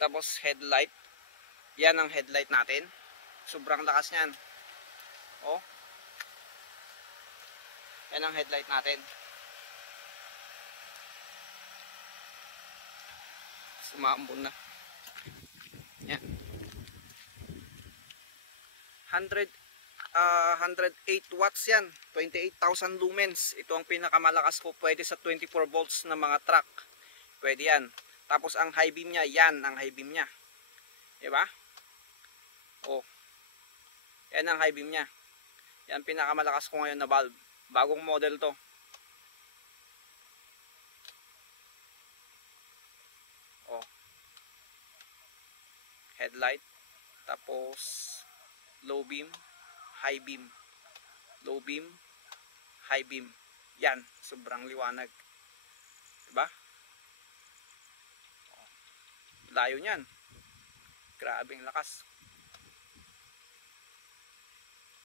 Tapos headlight. Yan ang headlight natin. Sobrang lakas niyan. Oh. Yan ang headlight natin. Sumambon na. Yan. 108 watts yan. 28,000 lumens. Ito ang pinakamalakas ko. Pwede sa 24 volts na mga truck. Pwede yan. Tapos ang high beam niya, yan ang high beam niya. Diba? Oh. Yan ang high beam niya. Yan pinakamalakas ko ngayon na bulb. Bagong model to. Oh. Headlight. Tapos low beam, high beam. Low beam, high beam. Yan, sobrang liwanag. Diba? Layo niyan. Grabing lakas.